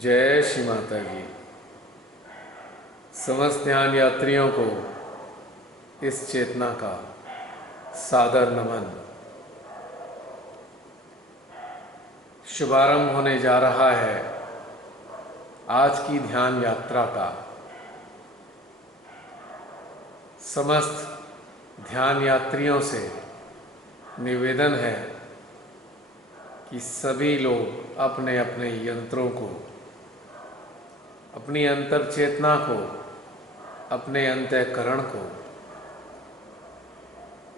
जय श्री माता जी। समस्त ध्यान यात्रियों को इस चेतना का सादर नमन। शुभारंभ होने जा रहा है आज की ध्यान यात्रा का। समस्त ध्यान यात्रियों से निवेदन है कि सभी लोग अपने अपने यंत्रों को, अपनी अंतर चेतना को, अपने अंतःकरण को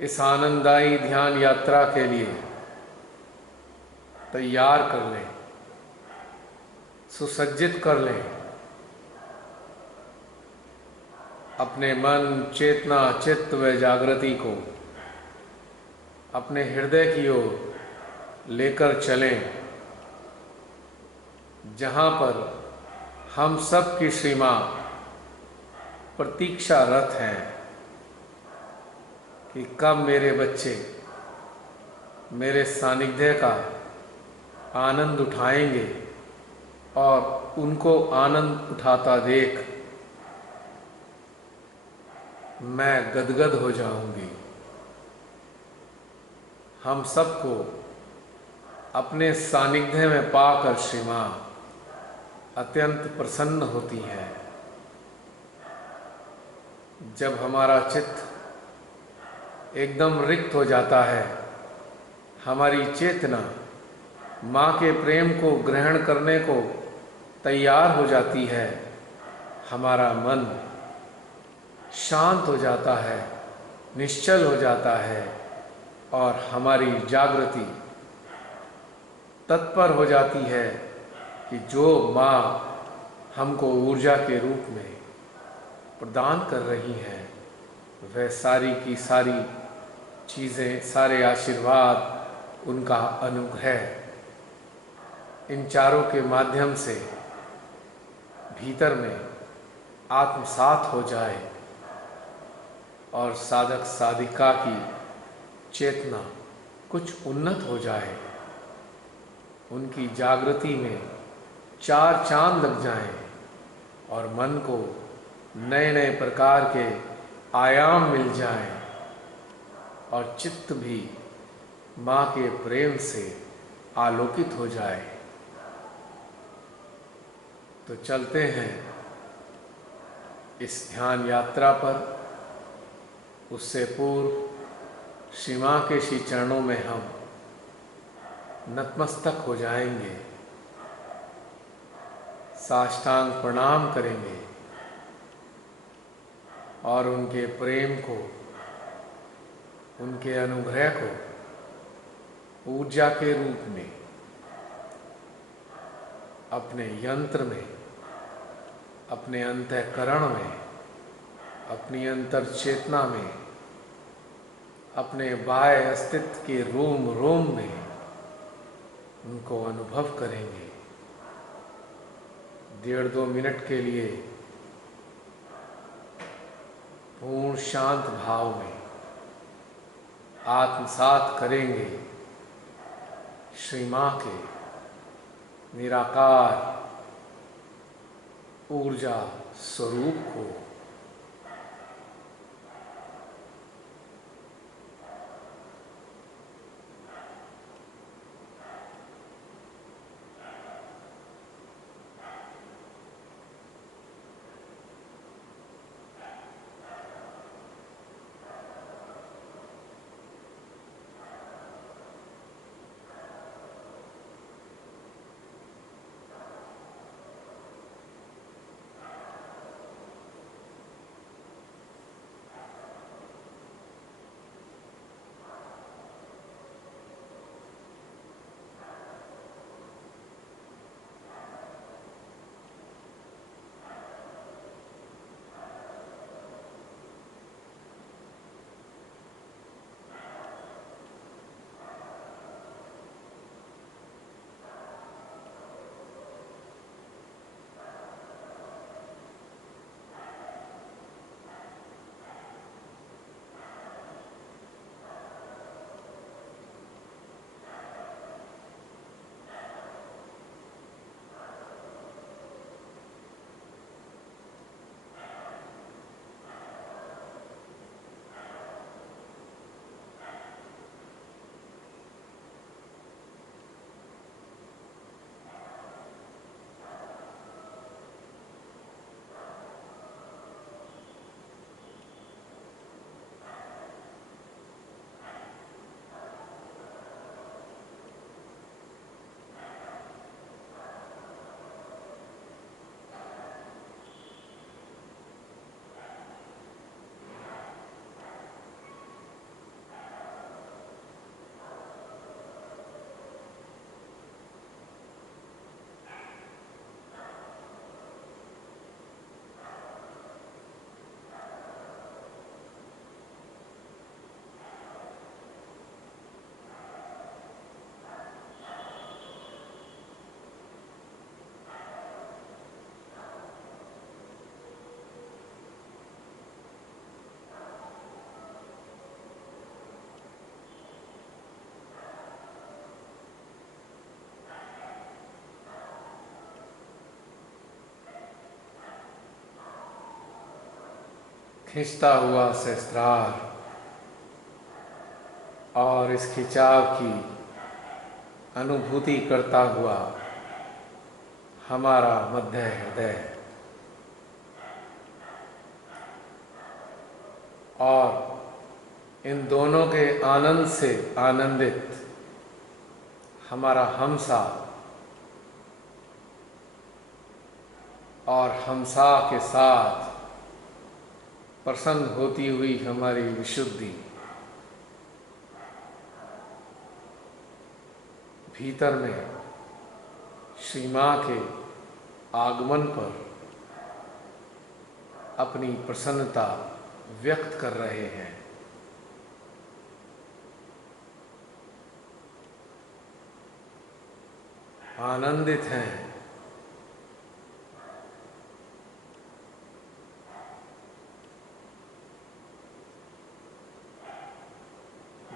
इस आनंददायी ध्यान यात्रा के लिए तैयार कर लें, सुसज्जित कर लें। अपने मन, चेतना, चित्त व जागृति को अपने हृदय की ओर लेकर चलें, जहाँ पर हम सब की श्री मां प्रतीक्षारत हैं कि कब मेरे बच्चे मेरे सानिध्य का आनंद उठाएंगे और उनको आनंद उठाता देख मैं गदगद हो जाऊंगी। हम सबको अपने सानिध्य में पाकर श्री मां अत्यंत प्रसन्न होती है। जब हमारा चित्त एकदम रिक्त हो जाता है, हमारी चेतना माँ के प्रेम को ग्रहण करने को तैयार हो जाती है, हमारा मन शांत हो जाता है, निश्चल हो जाता है और हमारी जागृति तत्पर हो जाती है कि जो माँ हमको ऊर्जा के रूप में प्रदान कर रही हैं, वह सारी की सारी चीज़ें, सारे आशीर्वाद, उनका अनुग्रह इन चारों के माध्यम से भीतर में आत्मसात हो जाए और साधक साधिका की चेतना कुछ उन्नत हो जाए, उनकी जागृति में चार चांद लग जाएं और मन को नए नए प्रकार के आयाम मिल जाएं और चित्त भी माँ के प्रेम से आलोकित हो जाए। तो चलते हैं इस ध्यान यात्रा पर। उससे पूर्व श्री माँ के श्री चरणों में हम नतमस्तक हो जाएंगे, साष्टांग प्रणाम करेंगे और उनके प्रेम को, उनके अनुग्रह को ऊर्जा के रूप में अपने यंत्र में, अपने अंतःकरण में, अपनी अंतर चेतना में, अपने बाह्य अस्तित्व के रोम रोम में उनको अनुभव करेंगे। 1.5-2 मिनट के लिए पूर्ण शांत भाव में आत्मसात करेंगे श्री माँ के निराकार ऊर्जा स्वरूप को। खिंचता हुआ सहस्त्रार और इस खिंचाव की अनुभूति करता हुआ हमारा मध्य हृदय और इन दोनों के आनंद से आनंदित हमारा हमसा और हमसा के साथ प्रसन्न होती हुई हमारी विशुद्धि भीतर में श्री मां के आगमन पर अपनी प्रसन्नता व्यक्त कर रहे हैं। आनंदित हैं।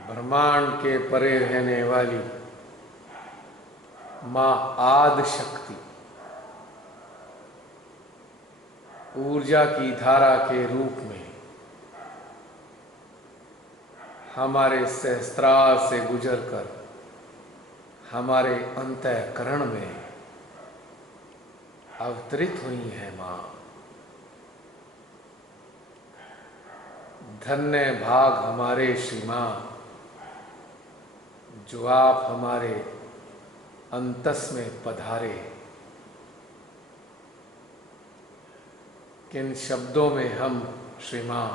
ब्रह्मांड के परे रहने वाली मां आदि शक्ति ऊर्जा की धारा के रूप में हमारे सहस्त्रार से गुजरकर हमारे अंतःकरण में अवतरित हुई है मां। धन्य भाग हमारे श्री मां जो आप हमारे अंतस में पधारे। किन शब्दों में हम श्री मां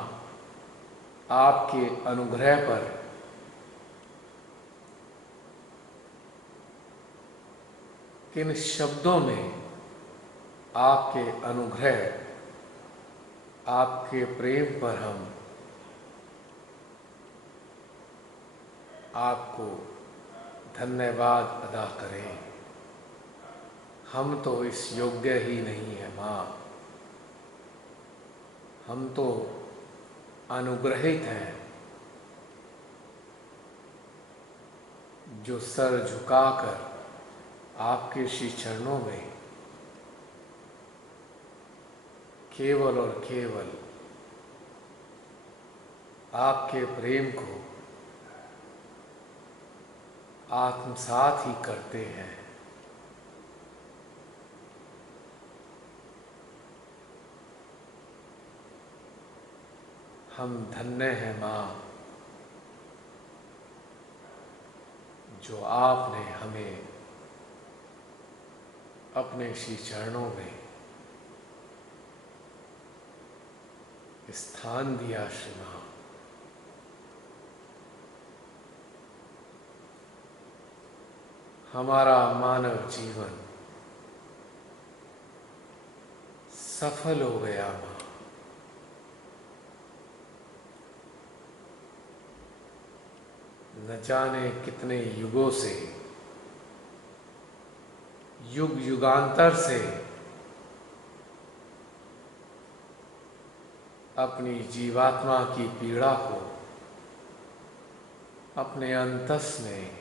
आपके अनुग्रह पर किन शब्दों में आपके अनुग्रह आपके प्रेम पर हम आपको धन्यवाद अदा करें। हम तो इस योग्य ही नहीं है मां, हम तो अनुग्रहित हैं जो सर झुकाकर आपके श्री चरणों में केवल और केवल आपके प्रेम को आत्मसात ही करते हैं। हम धन्य हैं मां जो आपने हमें अपने श्री चरणों में स्थान दिया। श्री मां हमारा मानव जीवन सफल हो गया मां। न जाने कितने युगों से, युग युगांतर से अपनी जीवात्मा की पीड़ा को अपने अंतस में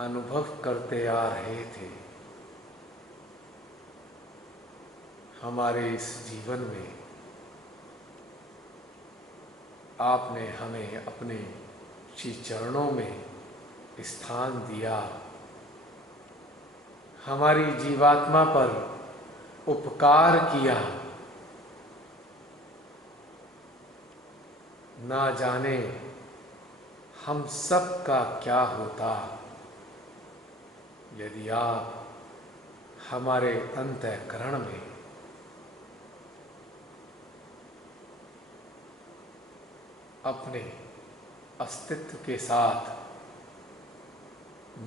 अनुभव करते आ रहे थे। हमारे इस जीवन में आपने हमें अपने श्री चरणों में स्थान दिया। हमारी जीवात्मा पर उपकार किया। ना जाने हम सब का क्या होता यदि आप हमारे अंतःकरण में अपने अस्तित्व के साथ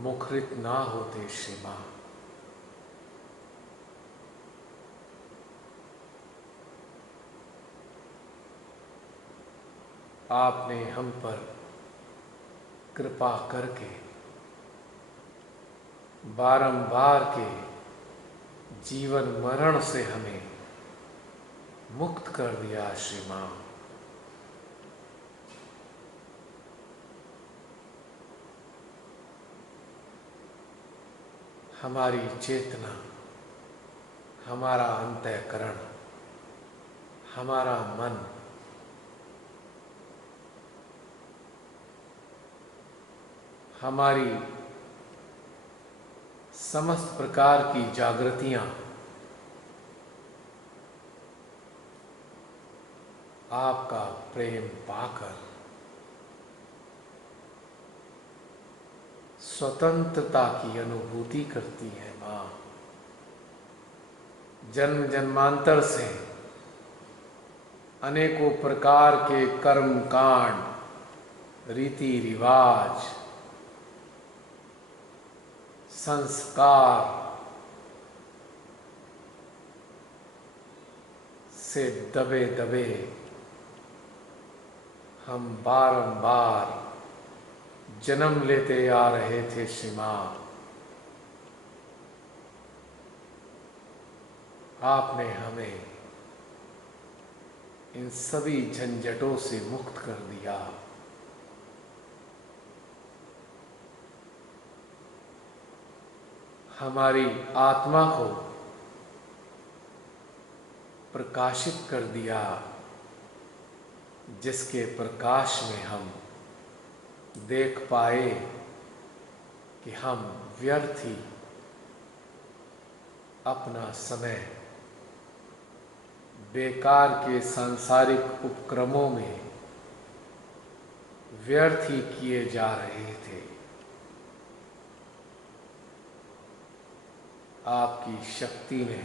मुखरित ना होते। श्री मां आपने हम पर कृपा करके बारंबार के जीवन मरण से हमें मुक्त कर दिया। श्री मां हमारी चेतना, हमारा अंतःकरण, हमारा मन हमारी समस्त प्रकार की जागृतियां आपका प्रेम पाकर स्वतंत्रता की अनुभूति करती है। माँ, जन्म जन्मांतर से अनेकों प्रकार के कर्म कांड, रीति रिवाज, संस्कार से दबे दबे हम बारंबार जन्म लेते आ रहे थे। श्री माँ, आपने हमें इन सभी झंझटों से मुक्त कर दिया। हमारी आत्मा को प्रकाशित कर दिया, जिसके प्रकाश में हम देख पाए कि हम व्यर्थ ही अपना समय बेकार के सांसारिक उपक्रमों में व्यर्थ ही किए जा रहे थे। आपकी शक्ति ने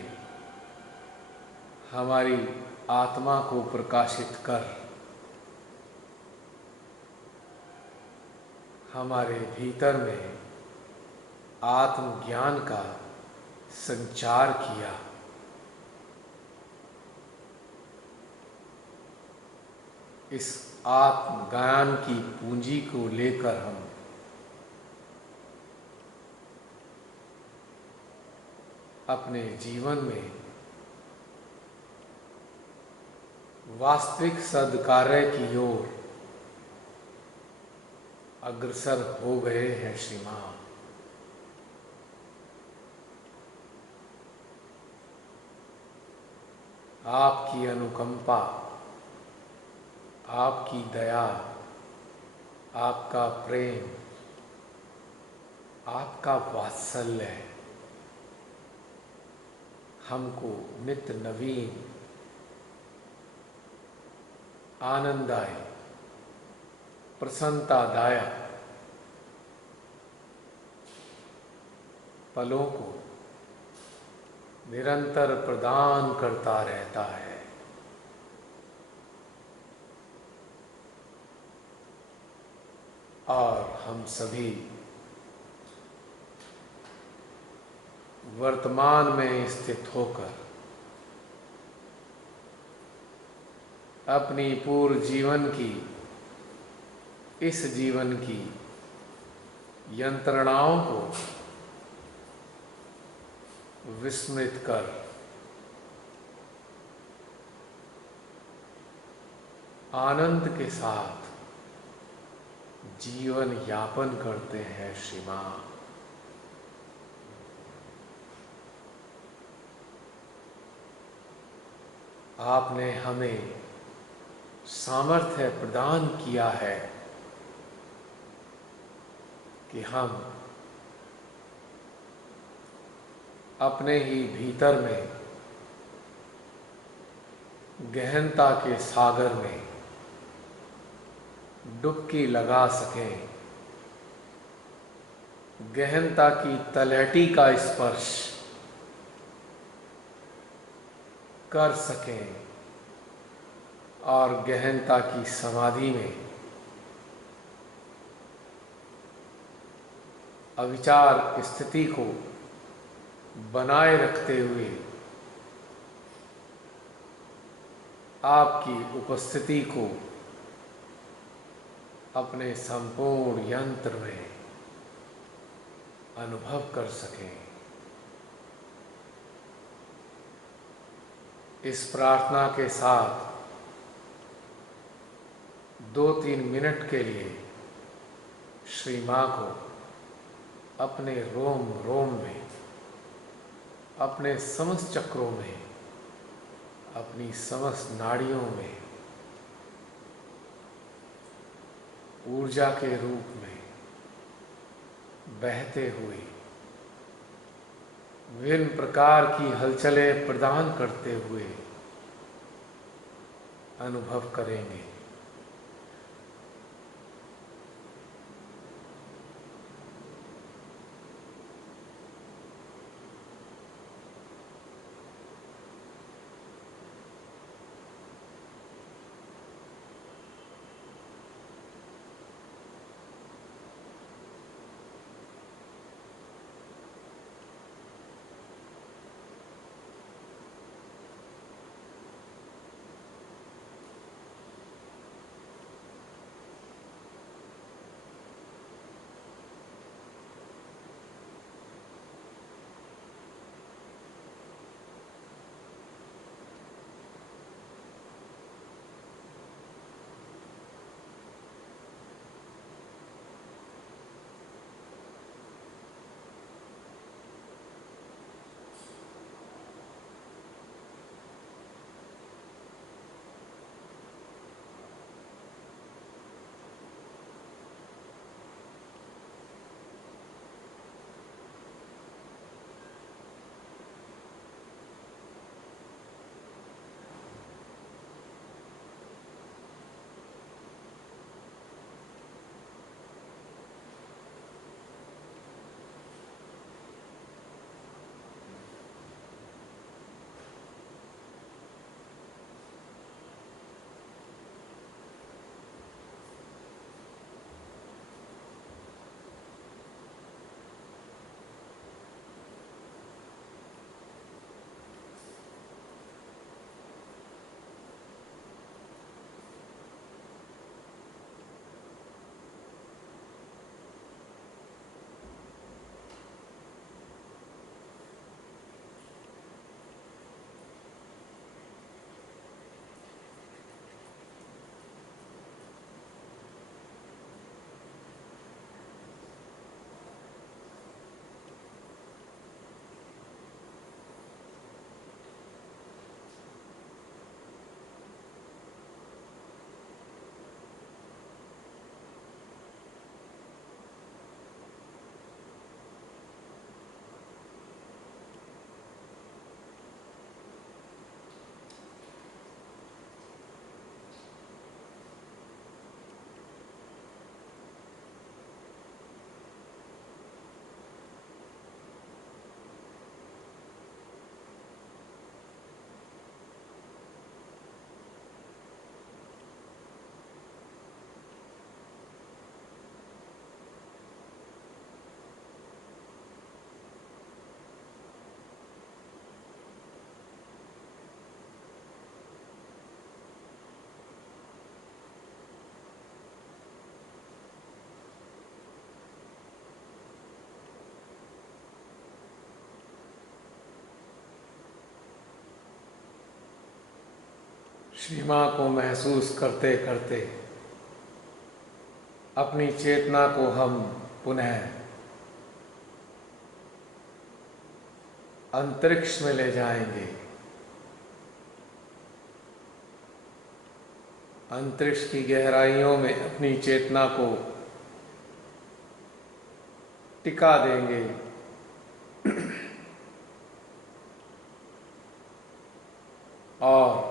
हमारी आत्मा को प्रकाशित कर हमारे भीतर में आत्मज्ञान का संचार किया। इस आत्मज्ञान की पूंजी को लेकर हम अपने जीवन में वास्तविक सद्कार्य की ओर अग्रसर हो गए हैं। श्री माँ, आपकी अनुकंपा, आपकी दया, आपका प्रेम, आपका वात्सल्य हमको नित्य नवीन आनंददायी, प्रसन्नतादायक पलों को निरंतर प्रदान करता रहता है। और हम सभी वर्तमान में स्थित होकर अपनी पूर्व जीवन की, इस जीवन की यंत्रणाओं को विस्मृत कर आनंद के साथ जीवन यापन करते हैं। श्री माँ, आपने हमें सामर्थ्य प्रदान किया है कि हम अपने ही भीतर में गहनता के सागर में डुबकी लगा सकें, गहनता की तलहटी का स्पर्श कर सकें और गहनता की समाधि में अविचार स्थिति को बनाए रखते हुए आपकी उपस्थिति को अपने संपूर्ण यंत्र में अनुभव कर सकें। इस प्रार्थना के साथ 2-3 मिनट के लिए श्री माँ को अपने रोम रोम में, अपने समस्त चक्रों में, अपनी समस्त नाड़ियों में ऊर्जा के रूप में बहते हुए विभिन्न प्रकार की हलचलें प्रदान करते हुए अनुभव करेंगे। श्री मां को महसूस करते करते अपनी चेतना को हम पुनः अंतरिक्ष में ले जाएंगे। अंतरिक्ष की गहराइयों में अपनी चेतना को टिका देंगे। और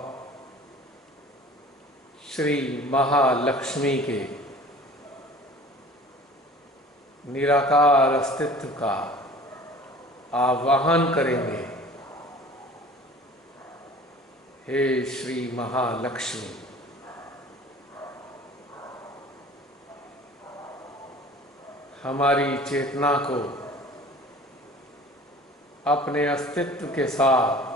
श्री महालक्ष्मी के निराकार अस्तित्व का आवाहन करेंगे। हे श्री महालक्ष्मी, हमारी चेतना को अपने अस्तित्व के साथ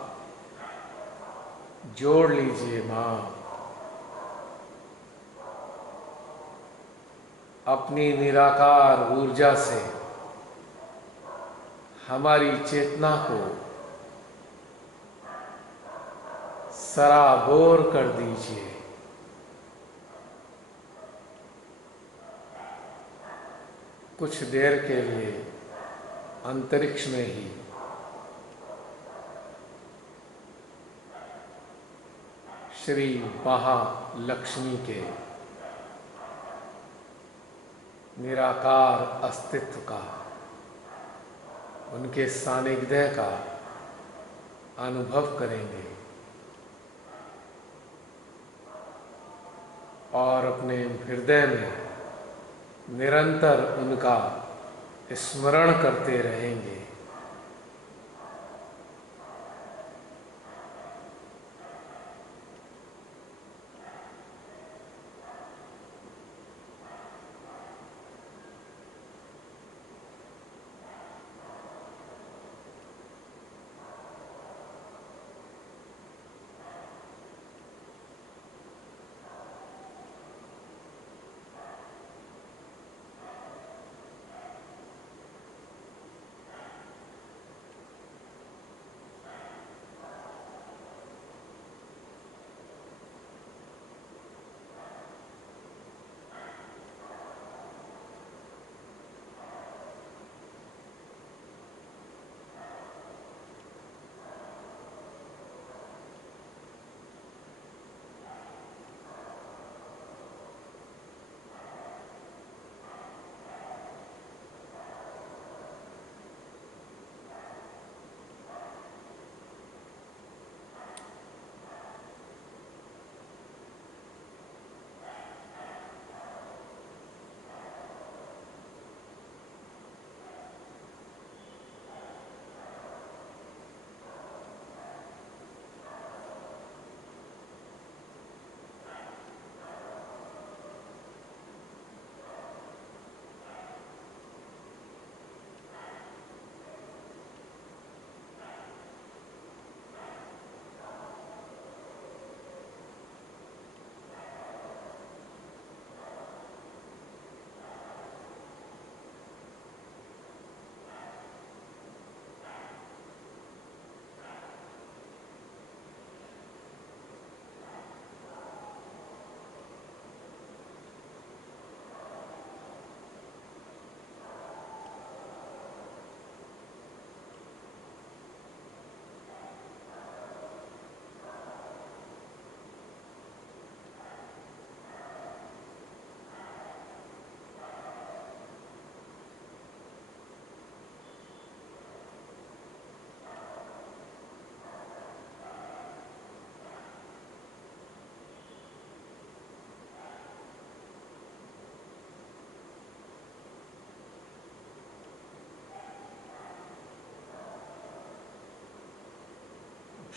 जोड़ लीजिए मां। अपनी निराकार ऊर्जा से हमारी चेतना को सराबोर कर दीजिए। कुछ देर के लिए अंतरिक्ष में ही श्री महालक्ष्मी के निराकार अस्तित्व का उनके सानिध्य का अनुभव करेंगे और अपने हृदय में निरंतर उनका स्मरण करते रहेंगे।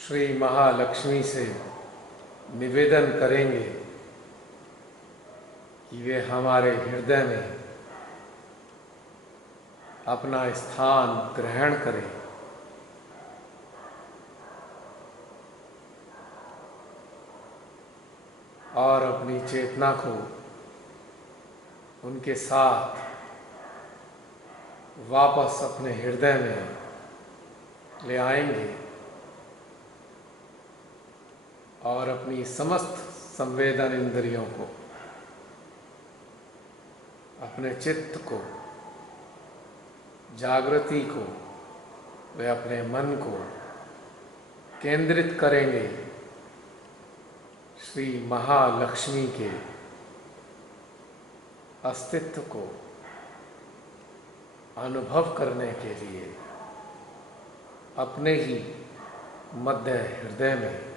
श्री महालक्ष्मी से निवेदन करेंगे कि वे हमारे हृदय में अपना स्थान ग्रहण करें और अपनी चेतना को उनके साथ वापस अपने हृदय में ले आएंगे और अपनी समस्त संवेदन इंद्रियों को, अपने चित्त को, जागृति को, वे अपने मन को केंद्रित करेंगे श्री महालक्ष्मी के अस्तित्व को अनुभव करने के लिए अपने ही मध्य हृदय में।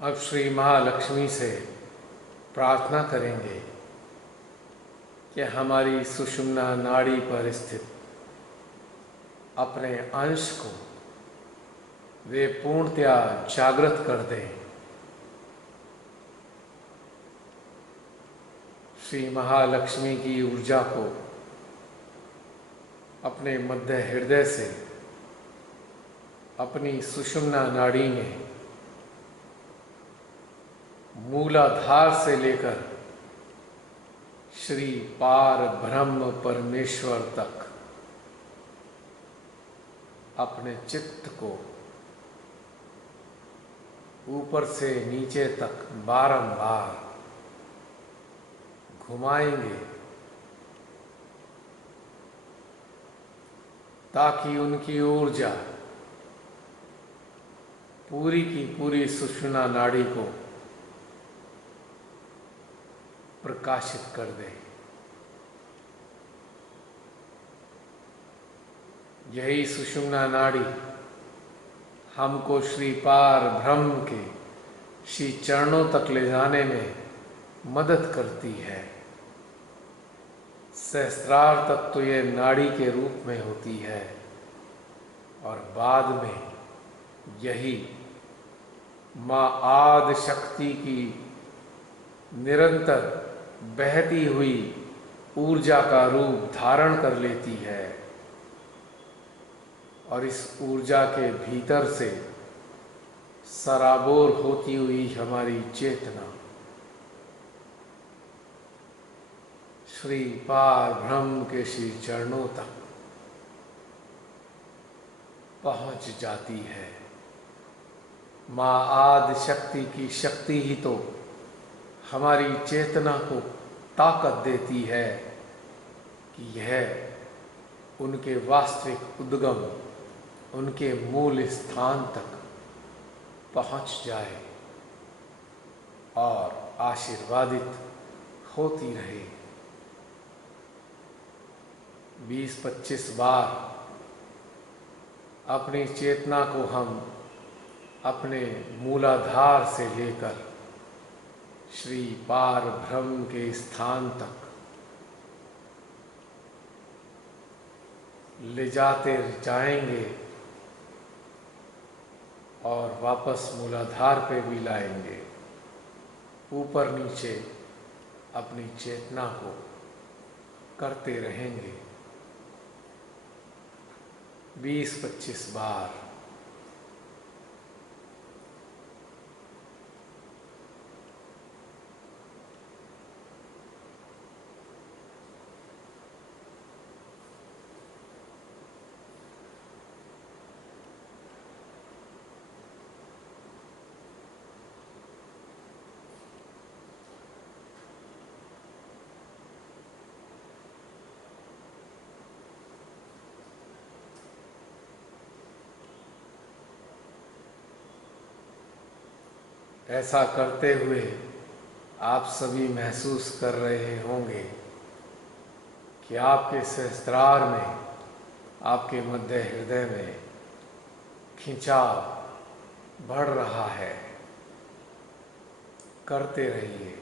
अब श्री महालक्ष्मी से प्रार्थना करेंगे कि हमारी सुषुम्ना नाड़ी पर स्थित अपने अंश को वे पूर्णतया जागृत कर दें। श्री महालक्ष्मी की ऊर्जा को अपने मध्य हृदय से अपनी सुषुम्ना नाड़ी में मूलाधार से लेकर श्री पार ब्रह्म परमेश्वर तक अपने चित्त को ऊपर से नीचे तक बारंबार घुमाएंगे ताकि उनकी ऊर्जा पूरी की पूरी सुषुम्ना नाड़ी को प्रकाशित कर दे। यही सुषुम्ना नाड़ी हमको श्री पार ब्रह्म के श्री चरणों तक ले जाने में मदद करती है। सहस्त्रार तक तो ये नाड़ी के रूप में होती है और बाद में यही माँ आदि शक्ति की निरंतर बहती हुई ऊर्जा का रूप धारण कर लेती है और इस ऊर्जा के भीतर से सराबोर होती हुई हमारी चेतना श्री पार ब्रह्म के श्री चरणों तक पहुंच जाती है। माँ आदि शक्ति की शक्ति ही तो हमारी चेतना को ताकत देती है कि यह उनके वास्तविक उद्गम, उनके मूल स्थान तक पहुंच जाए और आशीर्वादित होती रहे। 20-25 बार अपनी चेतना को हम अपने मूलाधार से लेकर श्री पार ब्रह्म के स्थान तक ले जाते जाएंगे और वापस मूलाधार पे भी लाएंगे। ऊपर नीचे अपनी चेतना को करते रहेंगे 20-25 बार। ऐसा करते हुए आप सभी महसूस कर रहे होंगे कि आपके सहस्त्रार में, आपके मध्य हृदय में खिंचाव बढ़ रहा है। करते रहिए।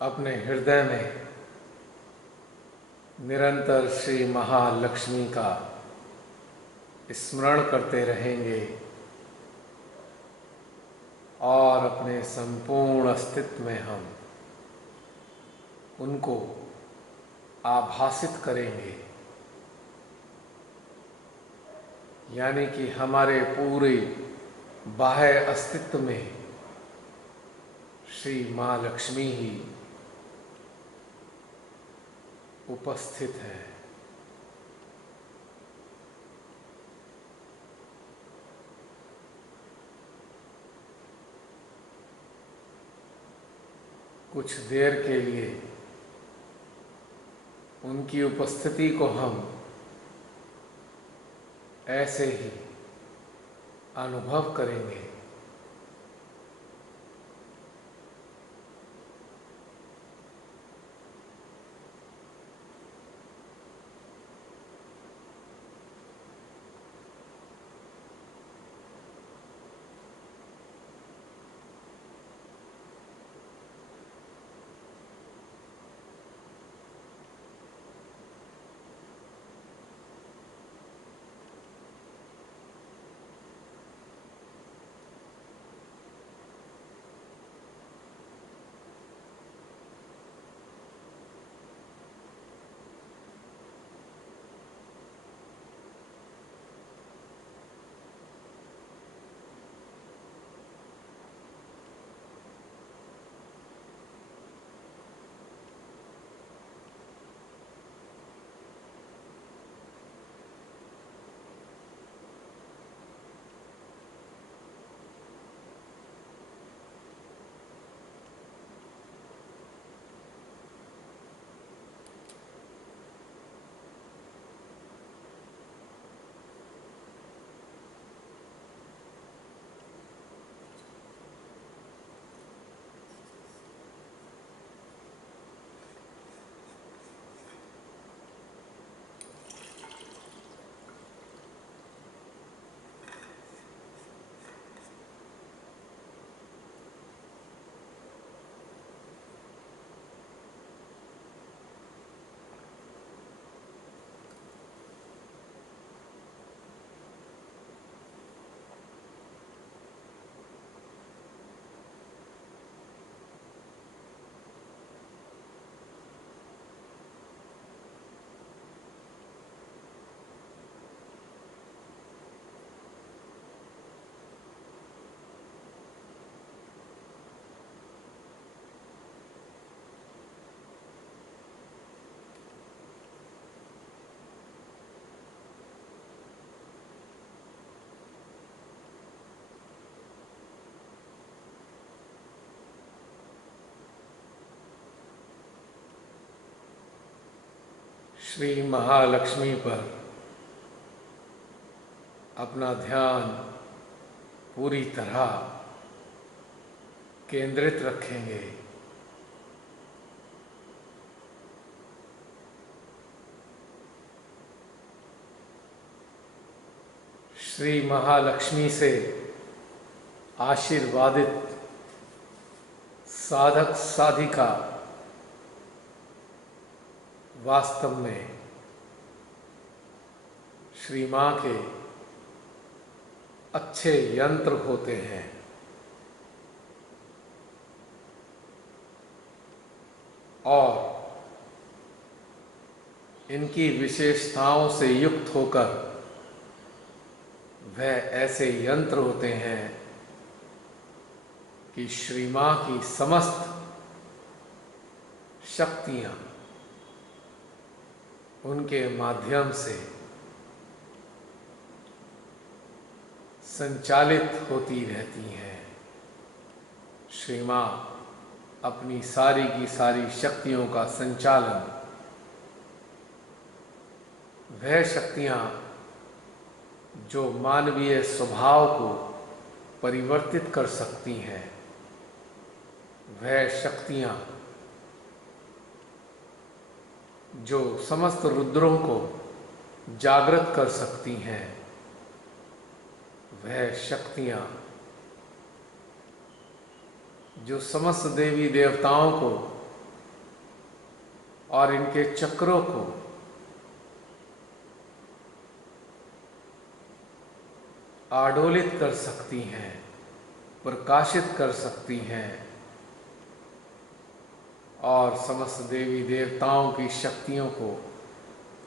अपने हृदय में निरंतर श्री महालक्ष्मी का स्मरण करते रहेंगे और अपने संपूर्ण अस्तित्व में हम उनको आभासित करेंगे, यानी कि हमारे पूरे बाह्य अस्तित्व में श्री माँ लक्ष्मी ही उपस्थित है। कुछ देर के लिए उनकी उपस्थिति को हम ऐसे ही अनुभव करेंगे। श्री महालक्ष्मी पर अपना ध्यान पूरी तरह केंद्रित रखेंगे। श्री महालक्ष्मी से आशीर्वादित साधक साधिका वास्तव में श्री माँ के अच्छे यंत्र होते हैं और इनकी विशेषताओं से युक्त होकर वह ऐसे यंत्र होते हैं कि श्री माँ की समस्त शक्तियाँ उनके माध्यम से संचालित होती रहती हैं। श्री माँ अपनी सारी की सारी शक्तियों का संचालन, वह शक्तियाँ जो मानवीय स्वभाव को परिवर्तित कर सकती हैं, वह शक्तियाँ जो समस्त रुद्रों को जागृत कर सकती हैं, वह शक्तियाँ जो समस्त देवी देवताओं को और इनके चक्रों को आडोलित कर सकती हैं, प्रकाशित कर सकती हैं और समस्त देवी देवताओं की शक्तियों को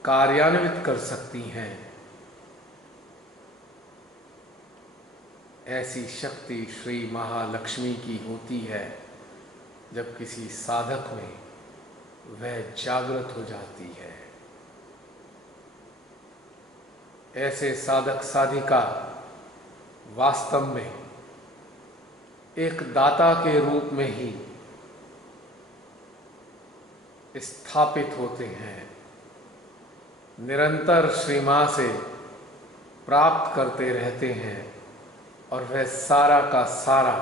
कार्यान्वित कर सकती हैं। ऐसी शक्ति श्री महालक्ष्मी की होती है जब किसी साधक में वह जागृत हो जाती है। ऐसे साधक साधिका वास्तव में एक दाता के रूप में ही स्थापित होते हैं, निरंतर श्री मां से प्राप्त करते रहते हैं और वह सारा का सारा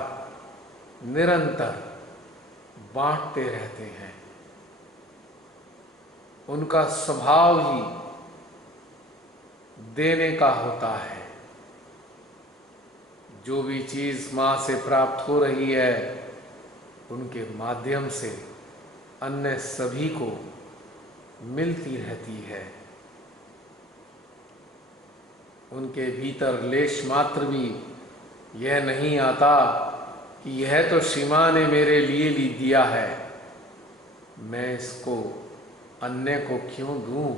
निरंतर बांटते रहते हैं। उनका स्वभाव ही देने का होता है। जो भी चीज मां से प्राप्त हो रही है उनके माध्यम से अन्य सभी को मिलती रहती है। उनके भीतर लेश मात्र भी यह नहीं आता कि यह तो श्री मां ने मेरे लिए दिया है, मैं इसको अन्य को क्यों दूं।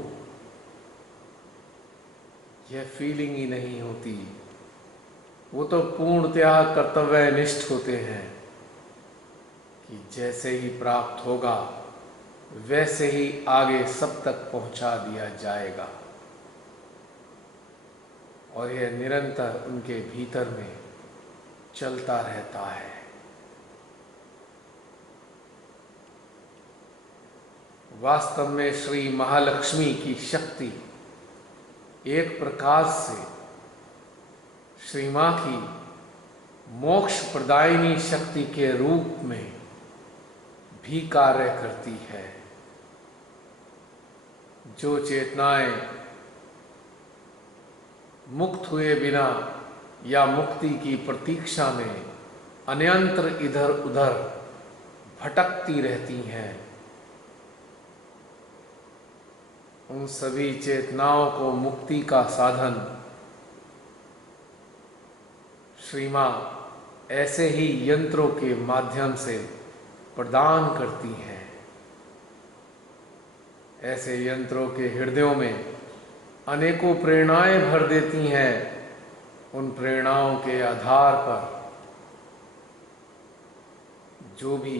यह फीलिंग ही नहीं होती। वो तो पूर्णतया कर्तव्यनिष्ठ होते हैं कि जैसे ही प्राप्त होगा वैसे ही आगे सब तक पहुंचा दिया जाएगा और यह निरंतर उनके भीतर में चलता रहता है। वास्तव में श्री महालक्ष्मी की शक्ति एक प्रकार से श्री मां की मोक्ष प्रदायिनी शक्ति के रूप में भी कार्य करती है। जो चेतनाएं मुक्त हुए बिना या मुक्ति की प्रतीक्षा में अन्यंत्र इधर उधर भटकती रहती हैं, उन सभी चेतनाओं को मुक्ति का साधन श्री मां ऐसे ही यंत्रों के माध्यम से प्रदान करती हैं। ऐसे यंत्रों के हृदयों में अनेकों प्रेरणाएं भर देती हैं। उन प्रेरणाओं के आधार पर जो भी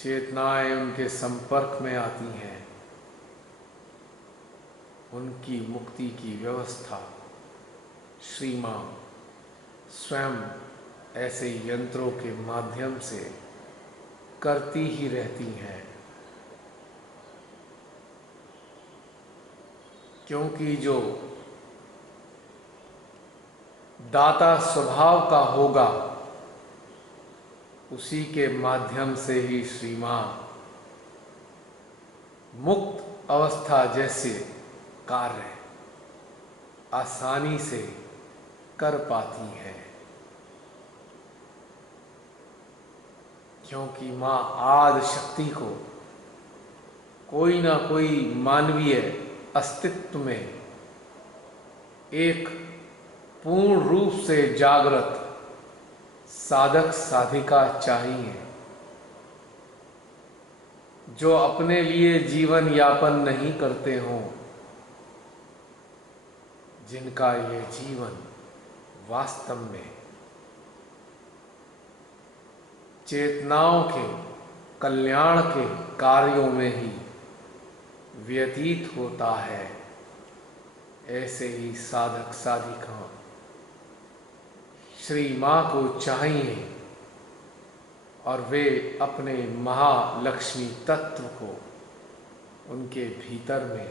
चेतनाएं उनके संपर्क में आती हैं उनकी मुक्ति की व्यवस्था श्री मां स्वयं ऐसे यंत्रों के माध्यम से करती ही रहती हैं। क्योंकि जो दाता स्वभाव का होगा उसी के माध्यम से ही श्री मां मुक्त अवस्था जैसे कार्य आसानी से कर पाती है। क्योंकि मां आदि शक्ति को कोई ना कोई मानवीय अस्तित्व में एक पूर्ण रूप से जागृत साधक साधिका चाहिए जो अपने लिए जीवन यापन नहीं करते हों, जिनका ये जीवन वास्तव में चेतनाओं के कल्याण के कार्यों में ही व्यतीत होता है। ऐसे ही साधक साधिका श्री मां को चाहिए और वे अपने महालक्ष्मी तत्व को उनके भीतर में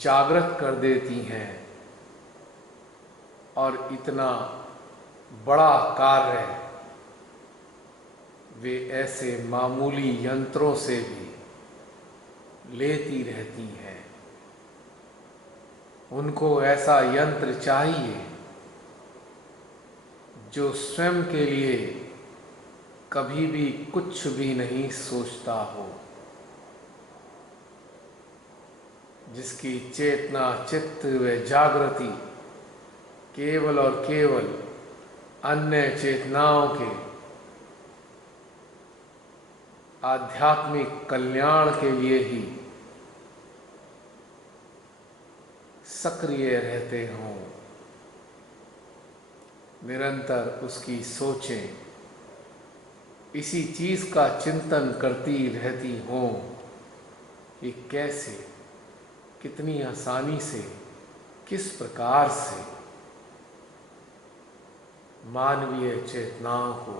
जागृत कर देती हैं और इतना बड़ा कार्य वे ऐसे मामूली यंत्रों से भी लेती रहती हैं। उनको ऐसा यंत्र चाहिए जो स्वयं के लिए कभी भी कुछ भी नहीं सोचता हो, जिसकी चेतना, चित्त व जागृति केवल और केवल अन्य चेतनाओं के आध्यात्मिक कल्याण के लिए ही सक्रिय रहते हों, निरंतर उसकी सोचें इसी चीज का चिंतन करती रहती हों कि कैसे, कितनी आसानी से, किस प्रकार से मानवीय चेतनाओं को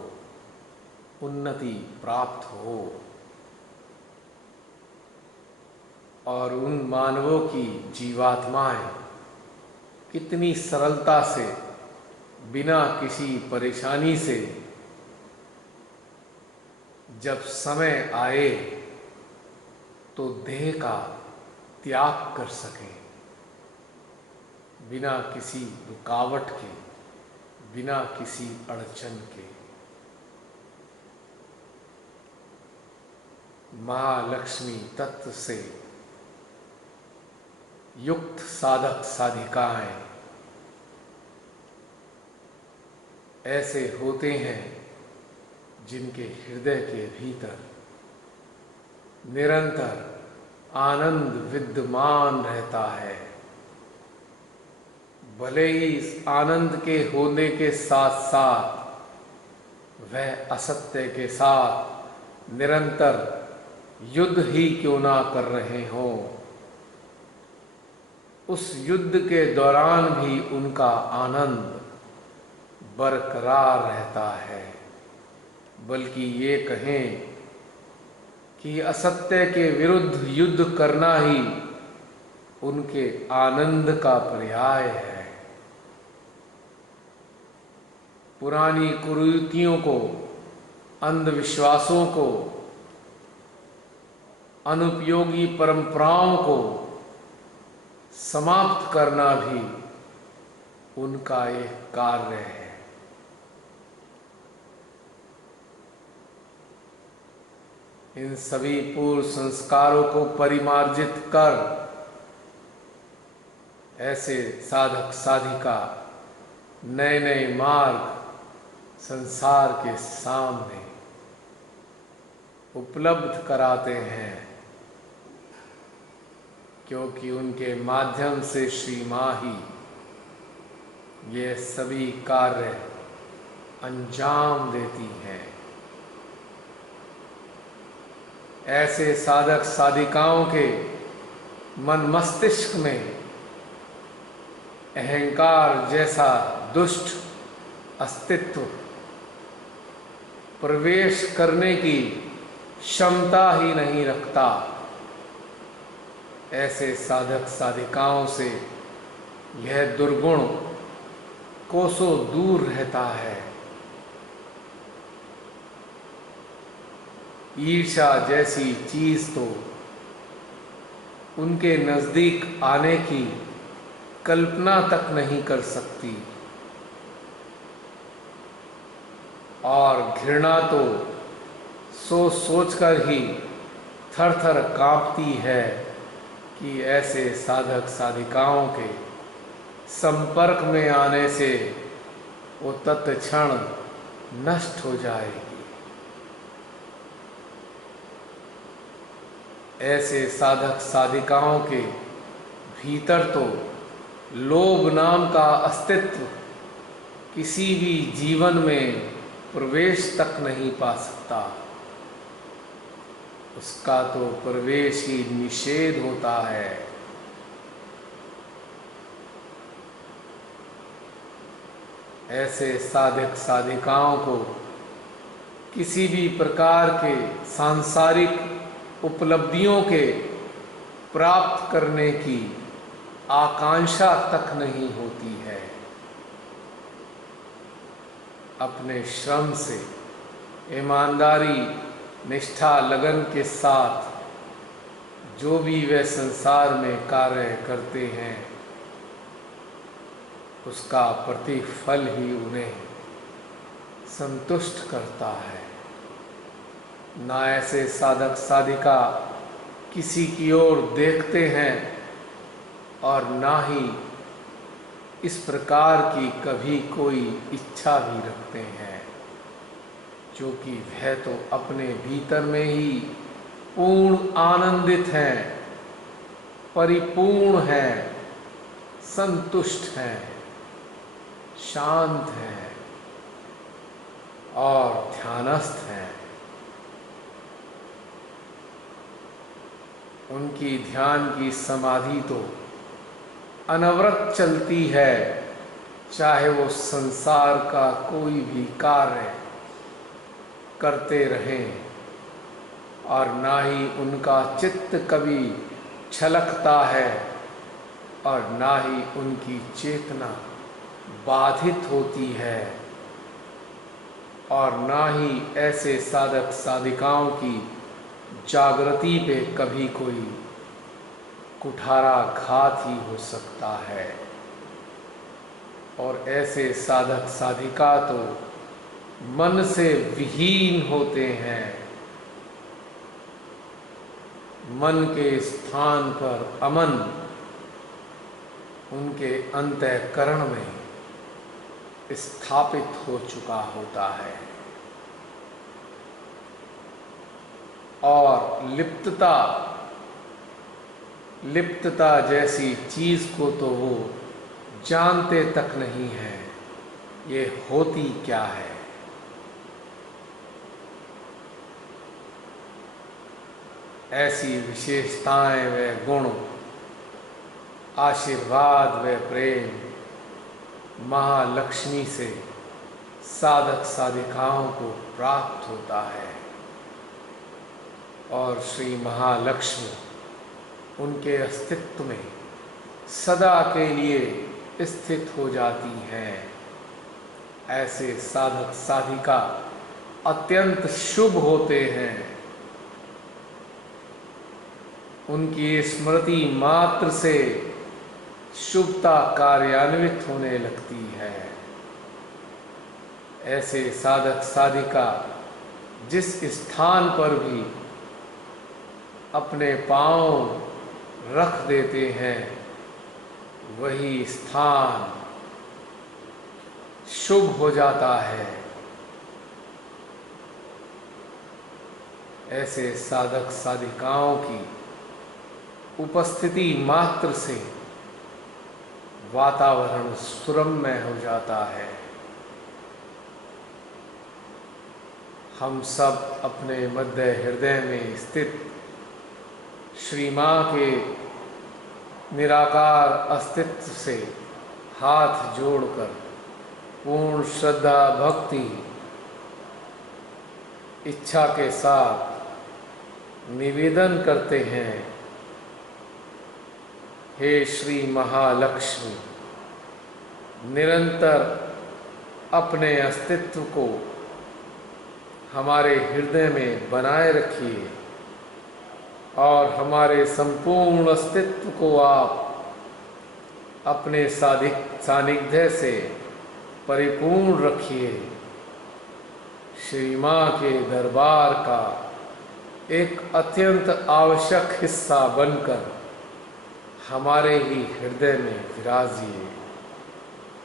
उन्नति प्राप्त हो और उन मानवों की जीवात्माएं कितनी सरलता से, बिना किसी परेशानी से जब समय आए तो देह का त्याग कर सकें, बिना किसी रुकावट के, बिना किसी अड़चन के। महालक्ष्मी तत्व से युक्त साधक साधिकाएं ऐसे होते हैं जिनके हृदय के भीतर निरंतर आनंद विद्यमान रहता है। भले ही इस आनंद के होने के साथ साथ वह असत्य के साथ निरंतर युद्ध ही क्यों ना कर रहे हों, उस युद्ध के दौरान भी उनका आनंद बरकरार रहता है। बल्कि ये कहें कि असत्य के विरुद्ध युद्ध करना ही उनके आनंद का पर्याय है। पुरानी कुरीतियों को, अंधविश्वासों को, अनुपयोगी परंपराओं को समाप्त करना भी उनका एक कार्य है। इन सभी पूर्व संस्कारों को परिमार्जित कर ऐसे साधक साधिका नए नए मार्ग संसार के सामने उपलब्ध कराते हैं, क्योंकि उनके माध्यम से श्री माँ ही ये सभी कार्य अंजाम देती हैं। ऐसे साधक साधिकाओं के मन मस्तिष्क में अहंकार जैसा दुष्ट अस्तित्व प्रवेश करने की क्षमता ही नहीं रखता। ऐसे साधक साधिकाओं से यह दुर्गुण कोसों दूर रहता है। ईर्ष्या जैसी चीज तो उनके नजदीक आने की कल्पना तक नहीं कर सकती, और घृणा तो सोच सोचकर ही थर थर कांपती है कि ऐसे साधक साधिकाओं के संपर्क में आने से वो तत्क्षण नष्ट हो जाएगी। ऐसे साधक साधिकाओं के भीतर तो लोभ नाम का अस्तित्व किसी भी जीवन में प्रवेश तक नहीं पा सकता। उसका तो प्रवेश ही निषेध होता है। ऐसे साधक साधिकाओं को किसी भी प्रकार के सांसारिक उपलब्धियों के प्राप्त करने की आकांक्षा तक नहीं होती है। अपने श्रम से, ईमानदारी, निष्ठा, लगन के साथ जो भी वे संसार में कार्य करते हैं, उसका प्रतिफल ही उन्हें संतुष्ट करता है। ना ऐसे साधक साधिका किसी की ओर देखते हैं और ना ही इस प्रकार की कभी कोई इच्छा भी रखते हैं, क्योंकि वह तो अपने भीतर में ही पूर्ण आनंदित हैं, परिपूर्ण हैं, संतुष्ट हैं, शांत हैं और ध्यानस्थ हैं। उनकी ध्यान की समाधि तो अनवरत चलती है, चाहे वो संसार का कोई भी कार्य करते रहें, और ना ही उनका चित्त कभी छलकता है और ना ही उनकी चेतना बाधित होती है, और ना ही ऐसे साधक साधिकाओं की जागृति पे कभी कोई कुठाराघात ही हो सकता है। और ऐसे साधक साधिका तो मन से विहीन होते हैं, मन के स्थान पर अमन उनके अंतःकरण में स्थापित हो चुका होता है, और लिप्तता जैसी चीज को तो वो जानते तक नहीं है ये होती क्या है। ऐसी विशेषताएं व गुण, आशीर्वाद व प्रेम महालक्ष्मी से साधक साधिकाओं को प्राप्त होता है, और श्री महालक्ष्मी उनके अस्तित्व में सदा के लिए स्थित हो जाती हैं। ऐसे साधक साधिका अत्यंत शुभ होते हैं, उनकी स्मृति मात्र से शुभता कार्यान्वित होने लगती है। ऐसे साधक साधिका जिस स्थान पर भी अपने पांव रख देते हैं, वही स्थान शुभ हो जाता है। ऐसे साधक साधिकाओं की उपस्थिति मात्र से वातावरण सुरम्य हो जाता है। हम सब अपने मध्य हृदय में स्थित श्री मां के निराकार अस्तित्व से हाथ जोड़कर पूर्ण श्रद्धा भक्ति इच्छा के साथ निवेदन करते हैं, हे श्री महालक्ष्मी, निरंतर अपने अस्तित्व को हमारे हृदय में बनाए रखिए, और हमारे संपूर्ण अस्तित्व को आप अपने सानिध्य से परिपूर्ण रखिए। श्री मां के दरबार का एक अत्यंत आवश्यक हिस्सा बनकर हमारे ही हृदय में विराजिए।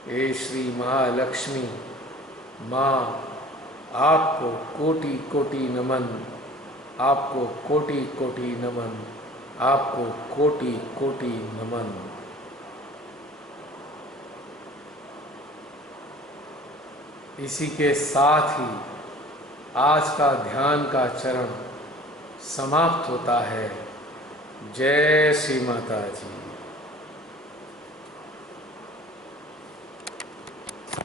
हे श्री महालक्ष्मी मां, आपको कोटि कोटि नमन, आपको कोटि कोटि नमन, आपको कोटि कोटि नमन। इसी के साथ ही आज का ध्यान का चरण समाप्त होता है। जय श्री माता जी।